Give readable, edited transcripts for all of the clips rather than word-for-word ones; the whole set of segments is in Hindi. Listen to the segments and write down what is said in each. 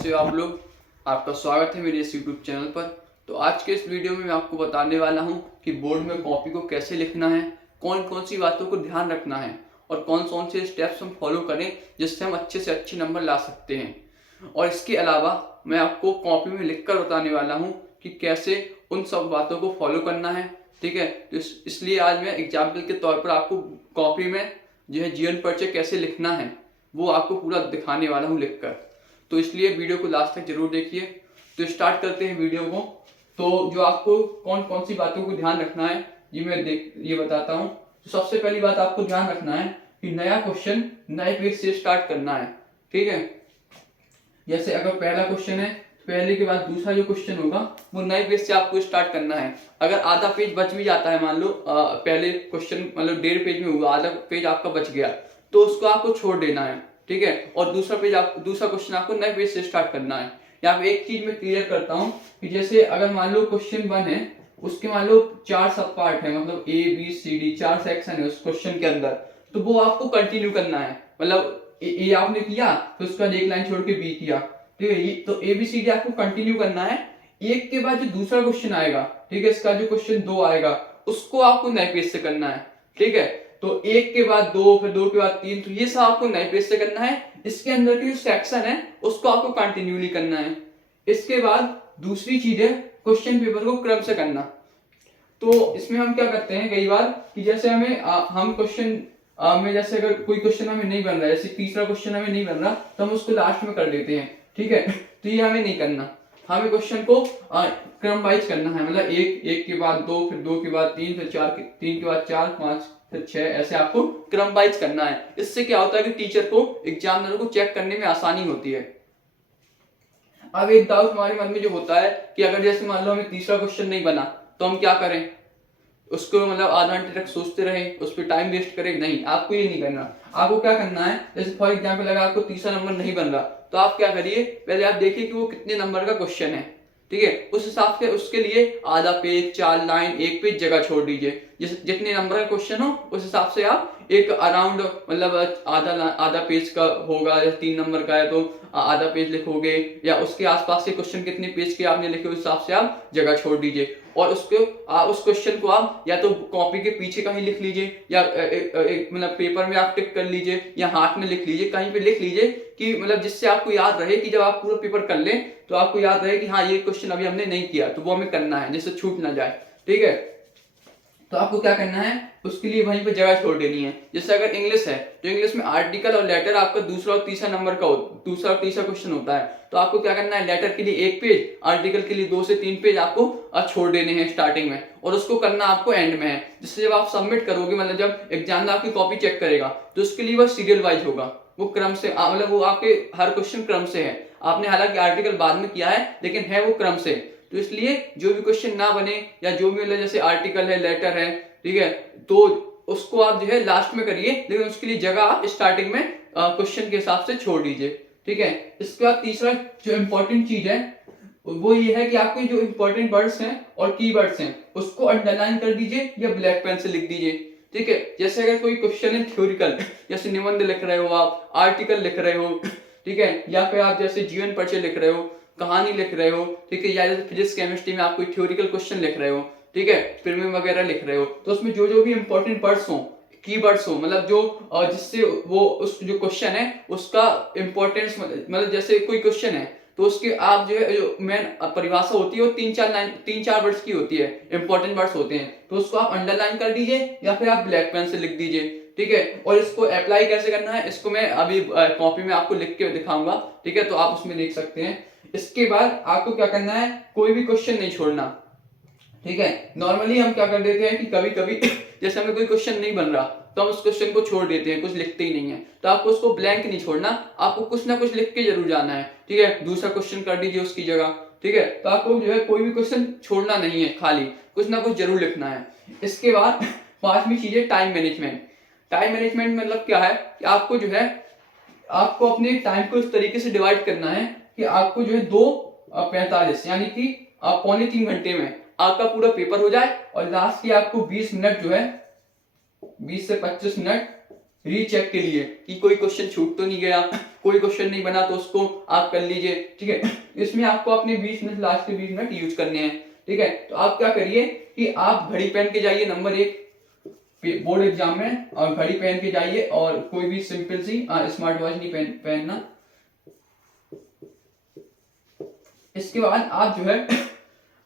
कैसे हो आप लोग। आपका स्वागत है मेरे इस यूट्यूब चैनल पर। तो आज के इस वीडियो में मैं आपको बताने वाला हूं कि बोर्ड में कॉपी को कैसे लिखना है, कौन कौन सी बातों को ध्यान रखना है और कौन कौन से स्टेप्स हम फॉलो करें जिससे हम अच्छे से अच्छे नंबर ला सकते हैं। और इसके अलावा मैं आपको कॉपी में लिख कर बताने वाला हूँ कि कैसे उन सब बातों को फॉलो करना है। ठीक है, तो इसलिए आज मैं एग्जाम्पल के तौर पर आपको कॉपी में जो है जीवन परिचय कैसे लिखना है वो आपको पूरा दिखाने वाला हूँ लिखकर। तो इसलिए वीडियो को लास्ट तक जरूर देखिए। तो स्टार्ट करते हैं वीडियो को। तो जो आपको कौन कौन सी बातों को ध्यान रखना है ये बताता हूँ। तो सबसे पहली बात आपको ध्यान रखना है कि नया क्वेश्चन नए पेज से स्टार्ट करना है। ठीक है, जैसे अगर पहला क्वेश्चन है पहले के बाद दूसरा जो क्वेश्चन होगा वो नए पेज से आपको स्टार्ट करना है। अगर आधा पेज बच भी जाता है, मान लो पहले क्वेश्चन मतलब 1.5 पेज में हुआ, आधा पेज आपका बच गया तो उसको आपको छोड़ देना है। ठीक है, और दूसरा क्वेश्चन आपको नए पेज से स्टार्ट करना है। यहाँ पे एक चीज मैं क्लियर करता हूँ कि जैसे अगर मान लो क्वेश्चन 1 है, उसके मान लो 4 सब पार्ट है, मतलब ABCD 4 सेक्शन है उस क्वेश्चन के अंदर, तो वो आपको कंटिन्यू करना है। मतलब ए आपने किया तो उसके बाद एक लाइन छोड़ के बी किया। ठीक है, तो ABCD आपको कंटिन्यू करना है। एक के बाद जो दूसरा क्वेश्चन आएगा, ठीक है, इसका जो क्वेश्चन 2 आएगा उसको आपको नए पेज से करना है। ठीक है, तो एक के बाद 2, फिर 2 के बाद 3, तो ये सब आपको नए पेज से करना है। इसके अंदर की जो सेक्शन है उसको आपको कंटिन्यूली करना है। इसके बाद दूसरी चीज है क्वेश्चन पेपर को क्रम से करना। तो इसमें हम क्या करते हैं कई बार कि जैसे हम क्वेश्चन में जैसे अगर कोई क्वेश्चन हमें नहीं बन रहा है, जैसे तीसरा क्वेश्चन हमें नहीं बन रहा तो हम उसको लास्ट में कर देते हैं। ठीक है, तो ये हमें नहीं करना। हमें क्वेश्चन को क्रम वाइज करना है, मतलब एक के बाद 2, फिर 2 के बाद 3, फिर 3 के बाद 4, 5, फिर 6, ऐसे आपको क्रम वाइज करना है। इससे क्या होता है कि टीचर को, एग्जामिनर को चेक करने में आसानी होती है। अब एक डाउट हमारे मन में जो होता है कि अगर जैसे मान लो हमें तीसरा क्वेश्चन नहीं बना तो हम क्या करें, उसको मतलब आधा घंटे तक सोचते रहे, उस पर टाइम वेस्ट करें? नहीं, आपको ये नहीं करना। आपको क्या करना है, जैसे फॉर एग्जाम्पल अगर आपको तीसरा नंबर नहीं बन रहा तो आप क्या करिए, पहले आप देखिए कि वो कितने नंबर का क्वेश्चन है। ठीक है, उस हिसाब से उसके लिए आधा पेज, 4 लाइन, 1 पेज जगह छोड़ दीजिए। जितने नंबर का क्वेश्चन हो उस हिसाब से आप एक अराउंड मतलब आधा पेज का होगा, या 3 नंबर का है तो आधा पेज लिखोगे, या उसके आसपास के क्वेश्चन कितने पेज के आपने लिखे उस हिसाब से आप जगह छोड़ दीजिए। और उस क्वेश्चन को आप या तो कॉपी के पीछे कहीं लिख लीजिए, या मतलब पेपर में आप टिक कर लीजिए, या हाथ में लिख लीजिए, कहीं पे लिख लीजिए कि मतलब जिससे आपको याद रहे कि जब आप पूरा पेपर कर लें तो आपको याद रहे कि हाँ ये क्वेश्चन अभी हमने नहीं किया, तो वो हमें करना है जिससे छूट ना जाए। ठीक है, तो आपको क्या करना है, उसके लिए वहीं पे जगह छोड़ देनी है। जैसे अगर इंग्लिश है तो इंग्लिश में आर्टिकल और लेटर आपका दूसरा और तीसरा नंबर का दूसरा और तीसरा क्वेश्चन होता है, तो आपको क्या करना है, लेटर के लिए 1 पेज, आर्टिकल के लिए 2 से 3 पेज आपको छोड़ देने हैं स्टार्टिंग में, और उसको करना आपको एंड में है। जिससे जब आप सबमिट करोगे, मतलब जब एग्जामिनर आपकी कॉपी चेक करेगा तो उसके लिए वह सीरियल वाइज होगा, वो क्रम से मतलब वो आपके हर क्वेश्चन क्रम से है। आपने हालांकि आर्टिकल बाद में किया है लेकिन है वो क्रम से। तो इसलिए जो भी क्वेश्चन ना बने, या जो भी मतलब जैसे आर्टिकल है, लेटर है, ठीक है, तो उसको आप जो है लास्ट में करिए, लेकिन उसके लिए जगह आप स्टार्टिंग में क्वेश्चन के हिसाब से छोड़ दीजिए। ठीक है, इसके बाद तीसरा जो इंपॉर्टेंट चीज है वो ये है कि आपके जो इंपॉर्टेंट वर्ड्स हैं और कीवर्ड्स हैं उसको अंडरलाइन कर दीजिए या ब्लैक पेन से लिख दीजिए। ठीक है, जैसे अगर कोई क्वेश्चन है थ्योरिकल, जैसे निबंध लिख रहे हो आप, आर्टिकल लिख रहे हो, ठीक है, या फिर आप जैसे जीवन परिचय लिख रहे हो, कहानी लिख रहे हो, ठीक है, या जैसे फिजिक्स केमिस्ट्री में आप कोई थ्योरिकल क्वेश्चन लिख रहे हो, ठीक है, फिल्में वगैरह लिख रहे हो, तो उसमें जो जो भी इंपॉर्टेंट वर्ड्स हो, कीवर्ड्स हो, मतलब जो जिससे वो उस जो क्वेश्चन है उसका इंपॉर्टेंस, मतलब जैसे कोई क्वेश्चन है तो उसके आप जो है जो मेन परिभाषा होती है वो 3-4 वर्ड्स की होती है, इंपॉर्टेंट वर्ड्स होते हैं, तो उसको आप अंडरलाइन कर दीजिए या फिर आप ब्लैक पेन से लिख दीजिए। ठीक है, और इसको अप्लाई कैसे करना है इसको मैं अभी कॉपी में आपको लिख के दिखाऊंगा। ठीक है, तो आप उसमें देख सकते हैं। इसके बाद आपको क्या करना है, कोई भी क्वेश्चन नहीं छोड़ना। ठीक है, नॉर्मली हम क्या कर देते हैं कि कभी कभी जैसे हमें कोई क्वेश्चन नहीं बन रहा तो हम उस क्वेश्चन को छोड़ देते हैं, कुछ लिखते ही नहीं है। तो आपको उसको ब्लैंक नहीं छोड़ना, आपको कुछ ना कुछ लिख के जरूर जाना है। ठीक है, दूसरा क्वेश्चन कर दीजिए उसकी जगह। ठीक है, तो आपको जो है कोई भी क्वेश्चन छोड़ना नहीं है, खाली कुछ ना कुछ जरूर लिखना है। इसके बाद 5वीं चीज है टाइम मैनेजमेंट। टाइम मैनेजमेंट मतलब क्या है कि आपको जो है आपको अपने टाइम को इस तरीके से डिवाइड करना है कि आपको जो है 2:45 यानी कि 2.75 घंटे में आपका पूरा पेपर हो जाए, और लास्ट की आपको 20 मिनट जो है 20 से 25 मिनट रीचेक के लिए कि कोई क्वेश्चन छूट तो नहीं गया, कोई क्वेश्चन नहीं बना तो उसको आप कर लीजिए, ठीक है। इसमें आपको अपने 20 मिनट, लास्ट के 20 मिनट यूज करने हैं, ठीक है। तो आप क्या करिए कि आप घड़ी पहन के जाइए नंबर 1 बोर्ड एग्जाम में, और घड़ी पहन के जाइए, और कोई भी सिंपल सी स्मार्ट वॉच नहीं पहनना। इसके बाद आप जो है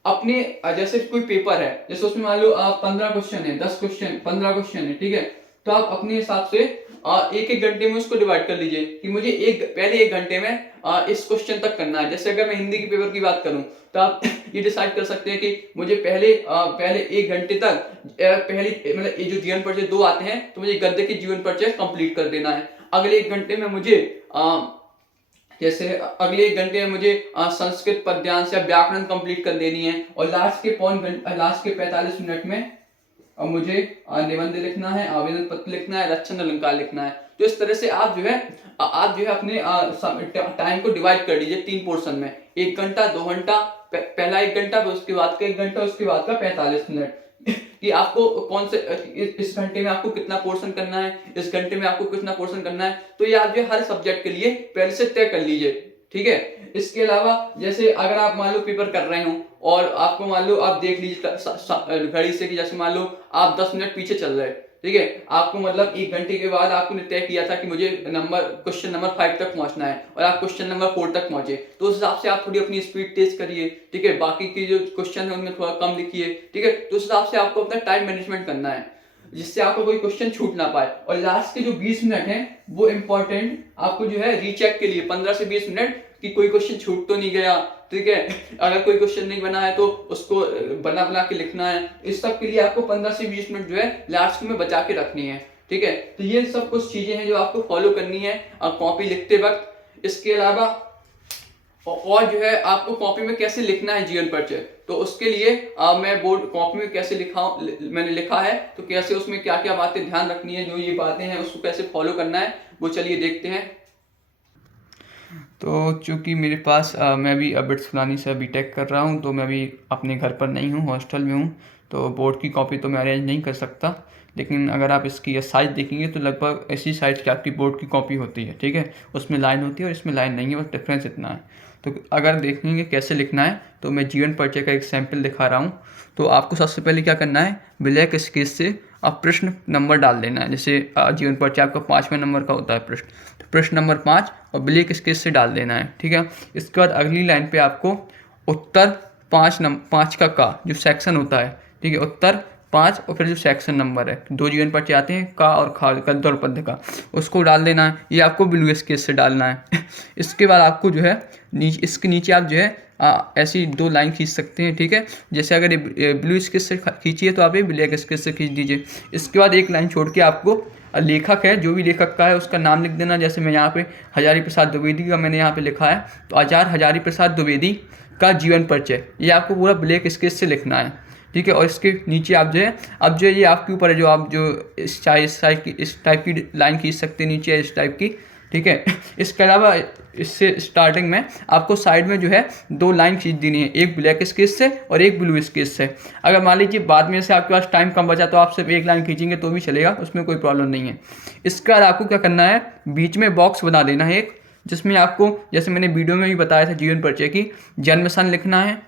अपने जैसे कोई पेपर है, जैसे उसमें मान लो 15 क्वेश्चन है, 10 क्वेश्चन, 15 क्वेश्चन है, ठीक है। तो आप अपने हिसाब से एक एक घंटे में उसको डिवाइड कर लीजिए कि मुझे पहले एक घंटे में इस क्वेश्चन तक करना है। जैसे अगर मैं हिंदी के पेपर की बात करूं तो आप ये डिसाइड कर सकते हैं कि मुझे पहले एक घंटे तक पहली मतलब ये जो जीवन परिचय 2 आते हैं तो मुझे गद्य के जीवन परिचय कंप्लीट कर देना है। अगले एक घंटे में मुझे जैसे अगले एक घंटे में मुझे संस्कृत पद्यांश या व्याकरण कंप्लीट कर देनी है, और लास्ट के 45 मिनट में मुझे निबंध लिखना है, आवेदन पत्र लिखना है, रचना अलंकार लिखना है। तो इस तरह से आप जो है अपने टाइम को डिवाइड कर लीजिए 3 पोर्शन में, 1 घंटा, 2 घंटा, पहला 1 घंटा, फिर उसके बाद का 1 घंटा, उसके बाद का 45 मिनट कि आपको कौन से इस घंटे में आपको कितना पोर्शन करना है, इस घंटे में आपको कितना पोर्शन करना है। तो ये आप जो हर सब्जेक्ट के लिए पहले से तय कर लीजिए, ठीक है। इसके अलावा जैसे अगर आप मान लो पेपर कर रहे हो और आपको मान लो आप देख लीजिए घड़ी से कि जैसे मान लो आप 10 मिनट पीछे चल रहे हैं, ठीक है। आपको मतलब 1 घंटे के बाद आपको तय किया था कि मुझे क्वेश्चन नंबर 5 तक पहुंचना है, और आप क्वेश्चन नंबर 4 तक पहुंचे, तो उस हिसाब से आप थोड़ी अपनी स्पीड तेज करिए, ठीक है। बाकी की जो क्वेश्चन है उनमें थोड़ा कम लिखिए, ठीक है। तो उस हिसाब से आपको अपना टाइम मैनेजमेंट करना है जिससे आपको कोई क्वेश्चन छूट ना पाए। और लास्ट के जो 20 मिनट हैं वो इंपॉर्टेंट आपको जो है रीचेक के लिए 15 से 20 मिनट कि कोई क्वेश्चन छूट तो नहीं गया, ठीक है। अगर कोई क्वेश्चन नहीं बना है तो उसको बना के लिखना है। इस सब के लिए आपको 15 से 20 मिनट जो है लास्ट में बचा के रखनी है, ठीक है। तो ये सब कुछ चीजें हैं जो आपको फॉलो करनी है कॉपी लिखते वक्त। इसके अलावा और जो है आपको कॉपी में कैसे लिखना है जीवन परिचय, तो उसके लिए मैं बोर्ड कॉपी में कैसे मैंने लिखा है, तो कैसे उसमें क्या क्या बातें ध्यान रखनी है, जो ये बातें हैं उसको कैसे फॉलो करना है, वो चलिए देखते हैं। तो चूँकि मेरे पास मैं भी बिट्स फुलानी से बीटेक कर रहा हूँ, तो मैं भी अपने घर पर नहीं हूँ, हॉस्टल में हूँ, तो बोर्ड की कॉपी तो मैं अरेंज नहीं कर सकता। लेकिन अगर आप इसकी साइज देखेंगे तो लगभग ऐसी साइज की आपकी बोर्ड की कॉपी होती है, ठीक है। उसमें लाइन होती है और इसमें लाइन नहीं है, बस डिफरेंस इतना है। तो अगर देखेंगे कैसे लिखना है तो मैं जीवन परिचय का एक सैंपल दिखा रहा हूँ। तो आपको सबसे पहले क्या करना है, ब्लैक स्केच से आप प्रश्न नंबर डाल देना है। जैसे जीवन परिचय आपका 5वें नंबर का होता है प्रश्न, तो प्रश्न नंबर 5 और ब्लैक स्केच से डाल देना है, ठीक है। इसके बाद अगली लाइन पे आपको उत्तर 5 का जो सेक्शन होता है, ठीक है, उत्तर 5 और फिर जो सेक्शन नंबर है, 2 जीवन परिचय आते हैं का और खा, गद्य और पद्य का, उसको डाल देना है। ये आपको ब्लू स्केच से डालना है। इसके बाद आपको जो है इसके नीचे आप जो है ऐसी 2 लाइन खींच सकते हैं, ठीक है। जैसे अगर ये ब्लू स्केच से खींचिए तो आप ये ब्लैक स्केच से खींच दीजिए। इसके बाद एक लाइन छोड़ के आपको लेखक है, जो भी लेखक का है उसका नाम लिख देना। जैसे मैं यहाँ पे हजारी प्रसाद द्विवेदी का मैंने यहाँ पे लिखा है, तो आचार्य हजारी प्रसाद द्विवेदी का जीवन परिचय, ये आपको पूरा ब्लैक स्केच से लिखना है, ठीक है। और इसके नीचे आप जो है अब जो ये आपके ऊपर है, जो आप जो इस टाइप की लाइन खींच सकते हैं नीचे इस टाइप की, ठीक है। इसके अलावा इससे स्टार्टिंग में आपको साइड में जो है 2 लाइन खींच देनी है, एक ब्लैक स्केच से और एक ब्लू स्केच से। अगर मान लीजिए बाद में से आपके पास टाइम कम बचा तो आप सिर्फ 1 लाइन खींचेंगे तो भी चलेगा, उसमें कोई प्रॉब्लम नहीं है। इसके बाद आपको क्या करना है, बीच में बॉक्स बना देना है एक, जिसमें आपको जैसे मैंने वीडियो में भी बताया था जीवन परिचय की, जन्म सन लिखना है,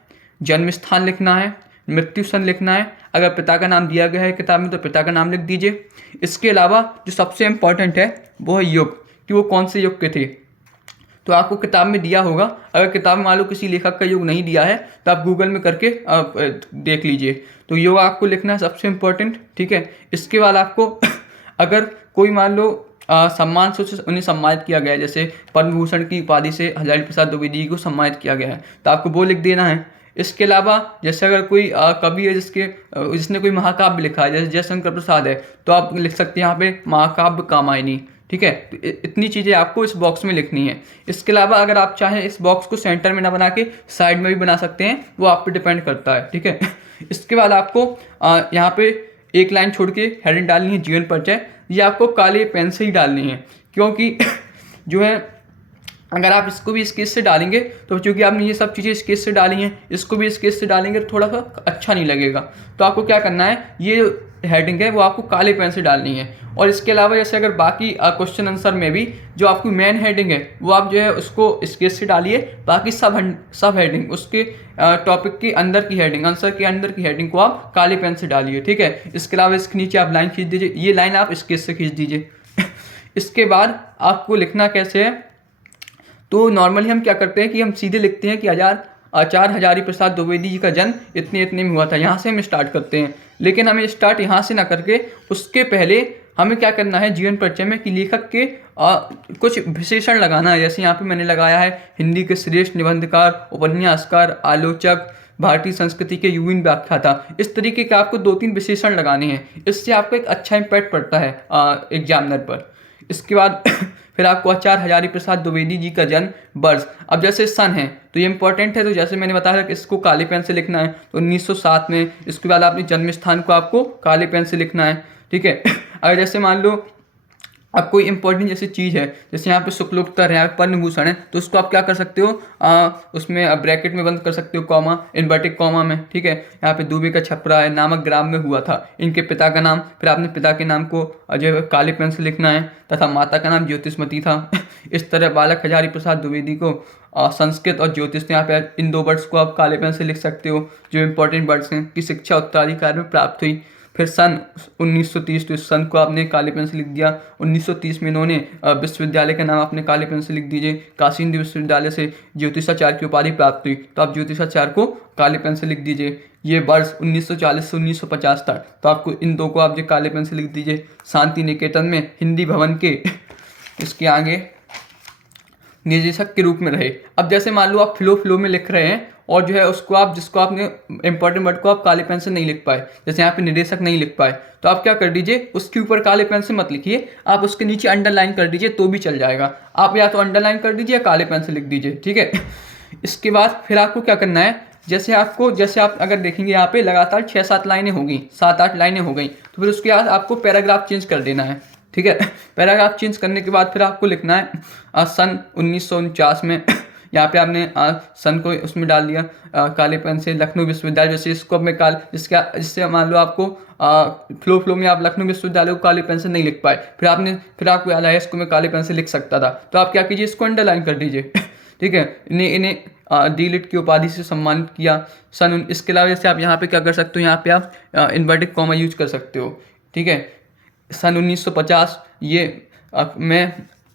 जन्म स्थान लिखना है, मृत्यु सन लिखना है। अगर पिता का नाम दिया गया है किताब में तो पिता का नाम लिख दीजिए। इसके अलावा जो सबसे इम्पॉर्टेंट है वो है युग, कि वो कौन से युग के थे, तो आपको किताब में दिया होगा। अगर किताब में मान लो किसी लेखक का युग नहीं दिया है तो आप गूगल में करके देख लीजिए। तो युग आपको लिखना है सबसे इम्पोर्टेंट, ठीक है। इसके बाद आपको अगर कोई मान लो सम्मान से उन्हें सम्मानित किया गया है, जैसे पद्म भूषण की उपाधि से हजारी प्रसाद द्विवेदी को सम्मानित किया गया है, तो आपको वो लिख देना है। इसके अलावा जैसे अगर कोई कवि है जिसने कोई महाकाव्य लिखा है, जैसे जयशंकर प्रसाद है, तो आप लिख सकते हैं यहाँ पे महाकाव्य कामायनी, ठीक है। तो इतनी चीज़ें आपको इस बॉक्स में लिखनी है। इसके अलावा अगर आप चाहें इस बॉक्स को सेंटर में ना बना के साइड में भी बना सकते हैं, वो आप पे डिपेंड करता है, ठीक है। इसके बाद आपको यहाँ पे एक लाइन छोड़ के हेडिंग डालनी है जीवन परिचय। ये आपको काले पेन से ही डालनी है, क्योंकि जो है अगर आप इसको भी स्केच से डालेंगे तो चूँकि आपने ये सब चीज़ें स्केच से डाली हैं, इसको भी स्केच से डालेंगे तो थोड़ा सा अच्छा नहीं लगेगा। तो आपको क्या करना है, ये हेडिंग है वो आपको काले पेन से डालनी है। और इसके अलावा जैसे अगर बाकी क्वेश्चन आंसर में भी जो आपकी मेन हेडिंग है वो आप जो है उसको स्केच से डालिए, बाकी सब हेडिंग उसके टॉपिक के अंदर की हेडिंग, आंसर के अंदर की हेडिंग को आप काले पेन से डालिए, ठीक है। इसके अलावा इसके नीचे आप लाइन खींच दीजिए, ये लाइन आप स्केच से खींच दीजिए। इसके बाद आपको लिखना कैसे है, तो नॉर्मली हम क्या करते हैं कि हम सीधे लिखते हैं कि आचार्य हजारी प्रसाद द्विवेदी जी का जन्म इतने इतने में हुआ था, यहाँ से हम स्टार्ट करते हैं। लेकिन हमें स्टार्ट यहाँ से ना करके उसके पहले हमें क्या करना है जीवन परिचय में कि लेखक के कुछ विशेषण लगाना है। जैसे यहाँ पे मैंने लगाया है हिंदी के श्रेष्ठ निबंधकार, उपन्यासकार, आलोचक, भारतीय संस्कृति के युवीन व्याख्याता। इस तरीके के आपको 2-3 विशेषण लगाने हैं, इससे आपको एक अच्छा इम्पैक्ट पड़ता है एग्जामिनर पर। इसके बाद फिर आपको आचार्य हजारी प्रसाद द्विवेदी जी का जन्म वर्ष, अब जैसे सन है तो ये इंपॉर्टेंट है, तो जैसे मैंने बताया कि इसको काले पेन से लिखना है तो 1907 में। इसके बाद आपने जन्म स्थान को आपको काले पेन से लिखना है, ठीक है। अगर जैसे मान लो अब कोई इंपॉर्टेंट जैसी चीज़ है, जैसे यहाँ पे शुक्लोत्तर है, यहाँ पे पद्म भूषण है, तो उसको आप क्या कर सकते हो उसमें ब्रैकेट में बंद कर सकते हो, कॉमा, इन्वर्टेड कॉमा में, ठीक है। यहाँ पे दुबे का छपरा है, नामक ग्राम में हुआ था, इनके पिता का नाम, फिर आपने पिता के नाम को जो है काले पेन से लिखना है, तथा माता का नाम ज्योतिषमती था। इस तरह बालक हजारी प्रसाद द्विवेदी को संस्कृत और ज्योतिष, यहाँ पे इन 2 वर्ड्स को आप काले पेन से लिख सकते हो जो इंपॉर्टेंट वर्ड्स हैं, कि शिक्षा उत्तराधिकार में प्राप्त हुई। फिर सन 1930, तो इस सन को आपने काले पेन से लिख दिया। 1930 में इन्होंने विश्वविद्यालय का नाम अपने काले पेन से लिख दीजिए। काशी हिंदी विश्वविद्यालय से ज्योतिषाचार्य की उपाधि प्राप्त हुई, तो आप ज्योतिषाचार्य को काले पेन से लिख दीजिए। ये वर्ष 1940 से 1950 तक, तो आपको इन 2 को आप जो काले पेन से लिख दीजिए। शांति निकेतन में हिंदी भवन के इसके आगे निदेशक के रूप में रहे। अब जैसे मान लो आप फ्लो में लिख रहे हैं और जो है उसको आप जिसको आपने इंपॉर्टेंट वर्ड को आप काले पेन से नहीं लिख पाए, जैसे यहाँ पे निदेशक नहीं लिख पाए, तो आप क्या कर दीजिए, उसके ऊपर काले पेन से मत लिखिए, आप उसके नीचे अंडरलाइन कर दीजिए तो भी चल जाएगा। आप या तो अंडरलाइन कर दीजिए या काले पेन से लिख दीजिए, ठीक है। इसके बाद फिर आपको क्या करना है, जैसे आप अगर देखेंगे यहाँ पे लगातार 6-7 लाइनें होगी, 7-8 लाइनें हो गई, तो फिर उसके बाद आपको पैराग्राफ चेंज कर देना है, ठीक है। पैराग्राफ चेंज करने के बाद फिर आपको लिखना है सन 1949 में, यहाँ पे आपने सन को उसमें डाल दिया काले पेन से। लखनऊ विश्वविद्यालय, जैसे इसको मैं जिससे मान लो आपको फ्लो में आप लखनऊ विश्वविद्यालय को काले पेन से नहीं लिख पाए, फिर आपको याद आया इसको मैं काले पेन से लिख सकता था, तो आप क्या कीजिए, इसको अंडरलाइन कर दीजिए, ठीक है। इन्हें डी.लिट की उपाधि से सम्मानित किया सन। इसके अलावा जैसे आप यहाँ पे क्या कर सकते हो, यहाँ पे आप इन्वर्टेड कॉमा यूज कर सकते हो, ठीक है। सन 1950 ये मैं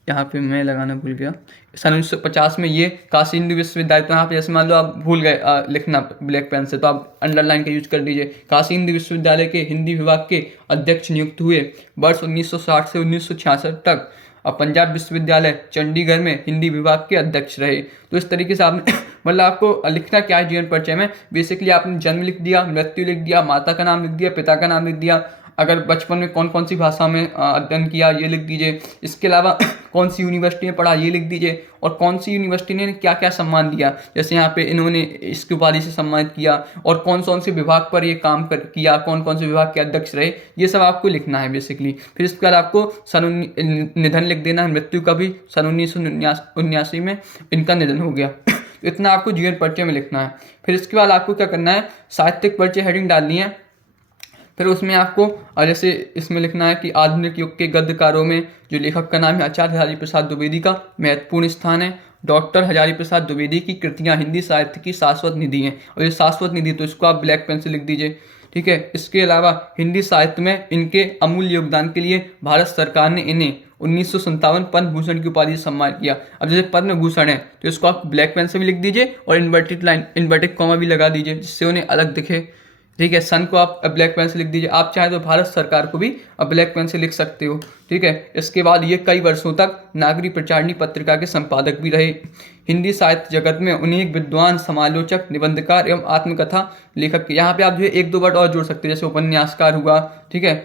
यहाँ पे मैं लगाना भूल गया, सन 1950 में ये काशी हिंदू विश्वविद्यालय, तो यहाँ पे जैसे मान लो आप भूल गए लिखना ब्लैक पेन से, तो आप अंडरलाइन का यूज कर दीजिए। काशी हिंदू विश्वविद्यालय के हिंदी विभाग के अध्यक्ष नियुक्त हुए, वर्ष 1960 से 1966 तक पंजाब विश्वविद्यालय चंडीगढ़ में हिंदी विभाग के अध्यक्ष रहे। तो इस तरीके से आपने मतलब आपको लिखना क्या है जीवन परिचय में, बेसिकली आपने जन्म लिख दिया, मृत्यु लिख दिया, माता का नाम लिख दिया, पिता का नाम लिख दिया, अगर बचपन में कौन कौन सी भाषा में अध्ययन किया ये लिख दीजिए, इसके अलावा कौन सी यूनिवर्सिटी में पढ़ा ये लिख दीजिए, और कौन सी यूनिवर्सिटी ने क्या क्या सम्मान दिया, जैसे यहाँ पे इन्होंने इसकी उपाधि से सम्मानित किया, और कौन से विभाग पर ये काम किया, कौन से विभाग के अध्यक्ष रहे, ये सब आपको लिखना है बेसिकली। फिर इसके बाद आपको निधन लिख देना है, मृत्यु का भी सन 1979 में इनका निधन हो गया। तो इतना आपको जीवन परिचय में लिखना है। फिर इसके बाद आपको क्या करना है, साहित्यिक परिचय हेडिंग डालनी है। फिर उसमें आपको जैसे इसमें लिखना है कि आधुनिक युग के गद्यकारों में जो लेखक का नाम है आचार्य हजारी प्रसाद द्विवेदी का महत्वपूर्ण स्थान है। डॉक्टर हजारी प्रसाद द्विवेदी की कृतियां हिंदी साहित्य की शाश्वत निधि हैं, और ये शाश्वत निधि तो इसको आप ब्लैक पेन से लिख दीजिए, ठीक है। इसके अलावा हिंदी साहित्य में इनके अमूल्य योगदान के लिए भारत सरकार ने इन्हें 1957 पद्म भूषण की उपाधि से सम्मान किया। अब जैसे पद्म भूषण है तो इसको आप ब्लैक पेन से भी लिख दीजिए और इन्वर्टेड कॉमा भी लगा दीजिए जिससे उन्हें अलग दिखे, ठीक है। सन को आप ब्लैक पेन से लिख दीजिए, आप चाहे तो भारत सरकार को भी ब्लैक पेन से लिख सकते हो, ठीक है। इसके बाद ये कई वर्षों तक नागरिक प्रचारणी पत्रिका के संपादक भी रहे। हिंदी साहित्य जगत में उन्हें एक विद्वान, समालोचक, निबंधकार एवं आत्मकथा लेखक के, यहाँ पे आप जो है 1-2 वर्ड और जोड़ सकते हैं, जैसे उपन्यासकार हुआ, ठीक है,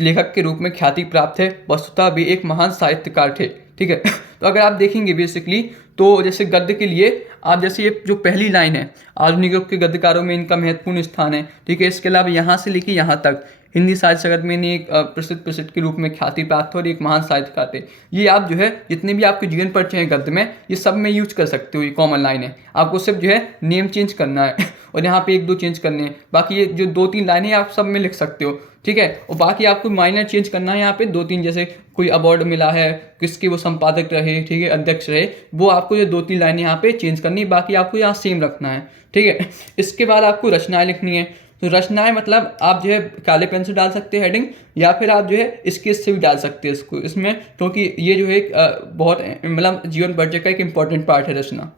लेखक के रूप में ख्याति प्राप्त है। वस्तुतः वे एक महान साहित्यकार थे, ठीक है। तो अगर आप देखेंगे बेसिकली तो जैसे गद्य के लिए आप जैसे ये जो पहली लाइन है, आधुनिक युग के गद्यकारों में इनका महत्वपूर्ण स्थान है, ठीक है। इसके अलावा यहाँ से लिखिए यहाँ तक हिंदी साहित्य जगत में इन्हें एक प्रसिद्ध के रूप में ख्याति प्राप्त हो और एक महान साहित्यकार थे। ये आप जो है जितने भी आपके जीवन परिचय हैं गद्य में, ये सब में यूज कर सकते हो, ये कॉमन लाइन है। आपको सिर्फ जो है नेम चेंज करना है और यहाँ पे 1-2 चेंज करने हैं। बाकी ये जो 2-3 लाइनें आप सब में लिख सकते हो, ठीक है। और बाकी आपको माइनर चेंज करना है यहाँ पे 2-3, जैसे कोई अवार्ड मिला है, किसके वो संपादक रहे, ठीक है, अध्यक्ष रहे, वो आपको ये 2-3 लाइनें यहाँ पे चेंज करनी है, बाकी आपको यहाँ सेम रखना है, ठीक है। इसके बाद आपको रचनाएं लिखनी है। तो रचनाएं मतलब आप जो है काले पेन से डाल सकते हैं हेडिंग, या फिर आप जो है स्केच से भी डाल सकते हैं इसको इसमें, क्योंकि ये जो है एक बहुत मतलब जीवन परिचय का एक इंपॉर्टेंट पार्ट है रचना।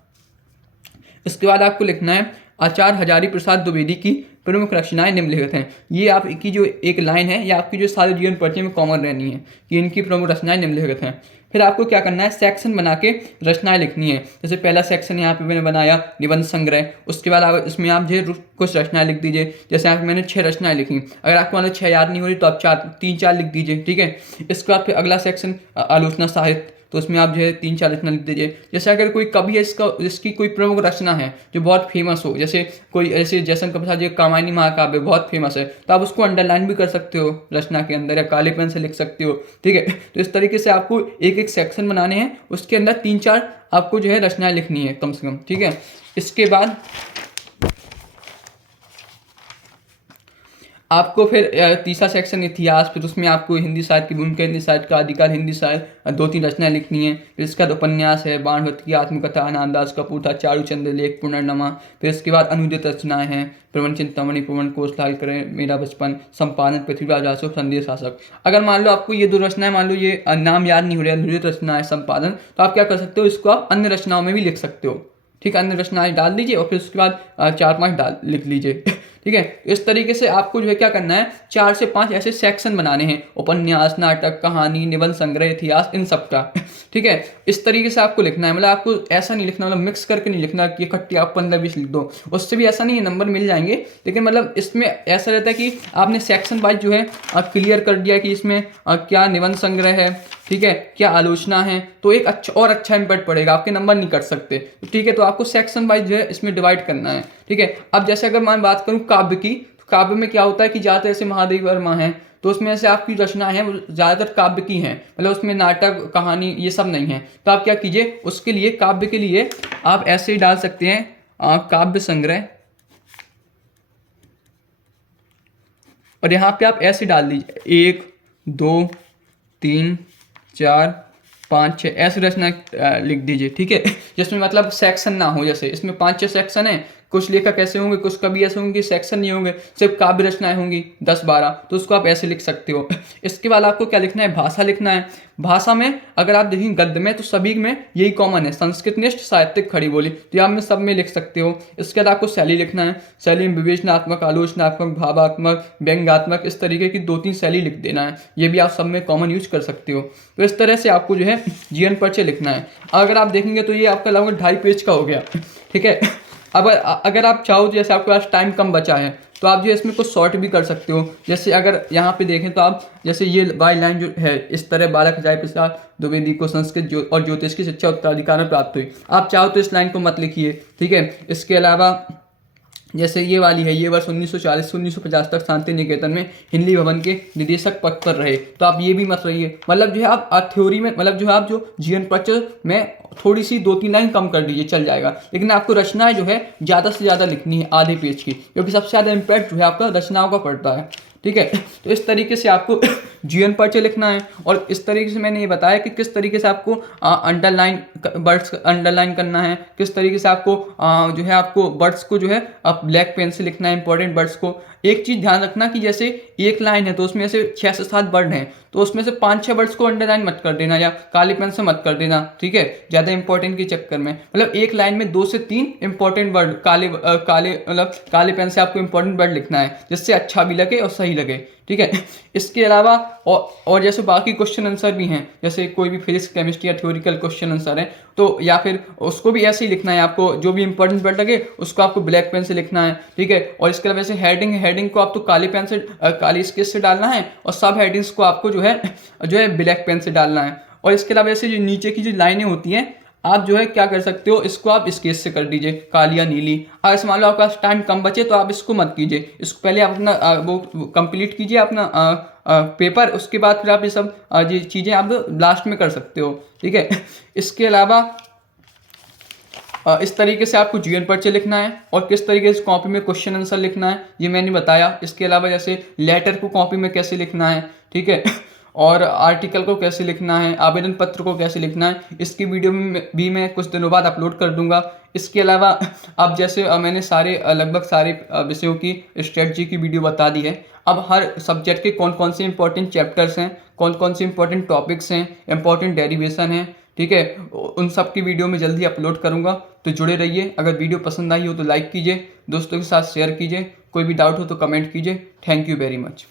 इसके बाद आपको लिखना है आचार्य हजारी प्रसाद द्विवेदी की प्रमुख रचनाएं निम्नलिखित हैं। ये आपकी जो एक लाइन है, ये आपकी जो सारे जीवन परिचय में कॉमन रहनी है कि इनकी प्रमुख रचनाएं निम्नलिखित हैं। फिर आपको क्या करना है, सेक्शन बना के रचनाएं लिखनी है। जैसे पहला सेक्शन यहाँ पे मैंने बनाया निबंध संग्रह, उसके बाद आप इसमें आप जो कुछ रचनाएं लिख दीजिए। जैसे आप मैंने 6 रचनाएं लिखी, अगर आपको मान लो 6 याद नहीं हो रही तो आप 3-4 लिख दीजिए, ठीक है। इसके बाद फिर अगला सेक्शन आलोचना साहित्य, तो उसमें आप जो है 3-4 रचना लिख दीजिए। जैसे अगर कोई कवि है इसकी कोई प्रमुख रचना है जो बहुत फेमस हो, जैसे कोई ऐसे जयशंकर प्रसाद जी कामायनी महाकाव्य बहुत फेमस है, तो आप उसको अंडरलाइन भी कर सकते हो रचना के अंदर, या काले पेन से लिख सकते हो, ठीक है। तो इस तरीके से आपको एक सेक्शन बनाने हैं, उसके अंदर 3-4 आपको जो है रचनाएं लिखनी है कम से कम, ठीक है। इसके बाद आपको फिर तीसरा सेक्शन इतिहास, फिर उसमें आपको हिंदी साहित्य की भूमिका, हिंदी साहित्य का आदिकाल, हिंदी साहित्य 2-3 रचनाएं लिखनी है। फिर इसके बाद उपन्यास है, बाणभट्ट की आत्मकथा, अनानदास का पूथा, चारुचंद्र लेख, पुनर्नमा। फिर इसके बाद अनुदित रचनाएं हैं, प्रवन चिंतामणि, प्रवन कोशलाल करें, मेरा बचपन, संपादन पृथ्वीराज आशु, संदेश शासक। अगर मान लो आपको ये 2 रचनाएं, मान लो ये नाम याद नहीं हो रहा, अनुदित रचना है, संपादन, तो आप क्या कर सकते हो, इसको आप अन्य रचनाओं में भी लिख सकते हो, ठीक है। अन्य रचनाएं डाल दीजिए और फिर उसके बाद 4-5 लिख लीजिए, ठीक है। इस तरीके से आपको जो है क्या करना है, 4 से 5 ऐसे सेक्शन बनाने हैं, उपन्यास, नाटक, कहानी, निबंध संग्रह, इतिहास, इन सब का, ठीक है। इस तरीके से आपको लिखना है, मतलब आपको ऐसा नहीं लिखना, मतलब मिक्स करके नहीं लिखना कि इकट्ठी आप 15-20 लिख दो, उससे भी ऐसा नहीं है, नंबर मिल जाएंगे, लेकिन मतलब इसमें ऐसा रहता है कि आपने सेक्शन वाइज जो है क्लियर कर दिया कि इसमें क्या निबंध संग्रह है, ठीक है, क्या आलोचना है, तो एक अच्छा इम्पैक्ट पड़ेगा, आपके नंबर नहीं कट सकते, ठीक है। तो आपको सेक्शन वाइज जो है इसमें डिवाइड करना है, ठीक है। अब जैसे अगर मैं बात करूं काव्य की, तो काव्य में क्या होता है कि ज़्यादातर ऐसे महादेव वर्मा हैं, तो उसमें से आपकी रचनाएं हैं वो ज़्यादातर काव्य की हैं, मतलब उसमें नाटक, कहानी ये सब नहीं है। तो आप क्या कीजिए, उसके लिए काव्य के लिए आप ऐसे ही डाल सकते हैं काव्य संग्रह, और यहाँ पे आप ऐसे डाल दीजिए 1, 2, 3, 4, 5, 6 ऐसे रचना लिख दीजिए, ठीक है। जिसमें मतलब सेक्शन ना हो, जैसे इसमें 5-6 सेक्शन है, कुछ लेखक ऐसे होंगे, कुछ कवि ऐसे होंगे सेक्शन नहीं होंगे, सिर्फ काव्य रचनाएं होंगी 10-12, तो उसको आप ऐसे लिख सकते हो। इसके बाद आपको क्या लिखना है, भाषा लिखना है। भाषा में अगर आप देखें गद्य में, तो सभी में यही कॉमन है, संस्कृतनिष्ठ, साहित्यिक, खड़ी बोली, तो आप में सब में लिख सकते हो। इसके बाद आपको शैली लिखना है, शैली में विवेचनात्मक, आलोचनात्मक, भावात्मक, व्यंग्यात्मक, इस तरीके की 2-3 शैली लिख देना है, ये भी आप सब में कॉमन यूज कर सकते हो। तो इस तरह से आपको जो है जीवन परिचय लिखना है। अगर आप देखेंगे तो ये आपका लगभग 2.5 पेज का हो गया, ठीक है। अब अगर आप चाहो, जैसे आपके पास टाइम कम बचा है, तो आप जो इसमें कुछ शॉर्ट भी कर सकते हो। जैसे अगर यहाँ पे देखें तो आप जैसे ये बाई लाइन जो है, इस तरह बालक हजारी प्रसाद द्विवेदी को संस्कृत और ज्योतिष की शिक्षा उत्तराधिकार में प्राप्त हुई, आप चाहो तो इस लाइन को मत लिखिए, ठीक है। इसके अलावा जैसे ये वाली है, ये वर्ष 1940 से 1950 तक शांति निकेतन में हिंदी भवन के निदेशक पद पर रहे, तो आप ये भी मत रहिए। मतलब जो है आप थ्योरी में, मतलब जो है आप जो जीवन परिचय में थोड़ी सी 2-3 लाइन कम कर दीजिए, चल जाएगा, लेकिन आपको रचनाएं जो है ज़्यादा से ज़्यादा लिखनी है, आधे पेज की, क्योंकि सबसे ज़्यादा इम्पैक्ट जो है आपका रचनाओं का पड़ता है, ठीक है। तो इस तरीके से आपको जीवन परिचय लिखना है। और इस तरीके से मैंने ये बताया कि किस तरीके से आपको अंडरलाइन वर्ड्स अंडरलाइन करना है, किस तरीके से आपको जो है आपको वर्ड्स को जो है आप ब्लैक पेन से लिखना है, इंपॉर्टेंट वर्ड्स को। एक चीज़ ध्यान रखना कि जैसे एक लाइन है तो उसमें से 6 से 7 वर्ड हैं, तो उसमें से 5-6 वर्ड्स को अंडरलाइन मत कर देना या काले पेन से मत कर देना, ठीक है, ज़्यादा इंपॉर्टेंट के चक्कर में। मतलब एक लाइन में 2 से 3 इंपॉर्टेंट वर्ड काले पेन से आपको इंपॉर्टेंट वर्ड लिखना है, जिससे अच्छा भी लगे और सही लगे, ठीक है। इसके अलावा और जैसे बाकी क्वेश्चन आंसर भी हैं, जैसे कोई भी फिजिक्स, केमिस्ट्री या थ्योरिकल क्वेश्चन आंसर है, तो या फिर उसको भी ऐसे ही लिखना है, आपको जो भी इंपॉर्टेंट वर्ड लगे उसको आपको ब्लैक पेन से लिखना है, ठीक है। और इसके अलावा वैसे हेडिंग को आप तो काली पेन से, काली स्केच से डालना है, और सब हेडिंग्स को आपको जो है ब्लैक पेन से डालना है। और इसके अलावा वैसे जो नीचे की जो लाइनें होती हैं, आप जो है क्या कर सकते हो, इसको आप स्केच से कर दीजिए, काली या नीली। अगर मान लो आपका टाइम कम बचे तो आप इसको मत कीजिए, इसको पहले आप अपना वो कंप्लीट कीजिए अपना पेपर, उसके बाद फिर आप ये सब चीज़ें आप लास्ट में कर सकते हो, ठीक है। इसके अलावा इस तरीके से आपको जीएन परिचय लिखना है और किस तरीके से कॉपी में क्वेश्चन आंसर लिखना है ये मैंने बताया। इसके अलावा जैसे लेटर को कॉपी में कैसे लिखना है, ठीक है, और आर्टिकल को कैसे लिखना है, आवेदन पत्र को कैसे लिखना है, इसकी वीडियो में भी मैं कुछ दिनों बाद अपलोड कर दूंगा। इसके अलावा अब जैसे मैंने लगभग सारे विषयों की स्ट्रेटजी की वीडियो बता दी है। अब हर सब्जेक्ट के कौन कौन से इंपॉर्टेंट चैप्टर्स हैं, कौन कौन से इंपॉर्टेंट टॉपिक्स हैं, इंपॉर्टेंट डेरिवेशन हैं, ठीक है, उन सब की वीडियो में जल्दी अपलोड करूंगा। तो जुड़े रहिए। अगर वीडियो पसंद आई हो तो लाइक कीजिए, दोस्तों के साथ शेयर कीजिए, कोई भी डाउट हो तो कमेंट कीजिए। Thank you very much.